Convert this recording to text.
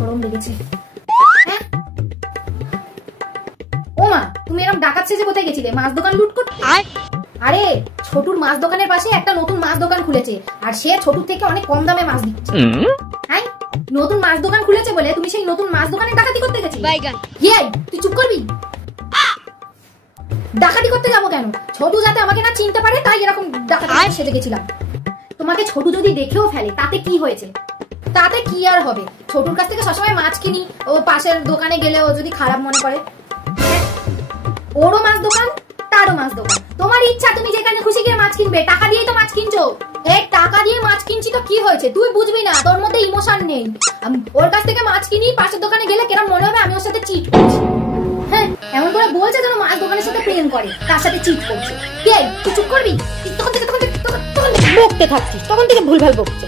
গরম লেগেছে। ও মা, তুমি এরকম ডাকাত সেজে কোথায় গেছিলে? মাছ দোকান লুট করতে? আরে ছোটুর মাছ দোকানের পাশে একটা নতুন মাছ দোকান খুলেছে, আর সে ছোটুর থেকে অনেক কম দামে মাছ দিচ্ছে। হ্যাঁ, নতুন মাছ দোকান খুলেছে বলে তুমি সেই নতুন মাছ দোকানে ডাকাতি করতে গেছিলে? তুই চুপ করবি? ডাকাতি করতে যাবো কেন? ছোটু যাতে আমাকে না চিনতে পারে তাই এরকম ডাকাতি সেজে গেছিলাম। তোমাকে ছোটু যদি দেখেও ফেলে তাতে কি হয়েছে? তাতে কি আর হবে? ছোটুর কাছ থেকে সবসময় মাছ কিনি, ও পাশের দোকানে গেলে ও যদি খারাপ মনে করে। ওরও মাছ দোকান, তারও মাছ দোকান, তোমার ইচ্ছা, তুমি যেখানে খুশি গিয়ে মাছ কিনবে। টাকা দিয়েই তো মাছ কিনছো। এই টাকা দিয়ে মাছ কিনছি তো কি হয়েছে? তুই বুঝবি না, তোর মধ্যে ইমোশন নেই। ওর কাছ থেকে মাছ কিনি, পাশের দোকানে গেলে কেরম মনে হবে আমি ওর সাথে চিট করছি। হ্যাঁ, এমন করে বলছে যেন মাছ দোকানের সাথে প্রেম করে, তার সাথে চিট করছে। তুই চুপ করবি? তখন থেকে বকতে থাকছিস, তখন থেকে ভুলভাল বকছে।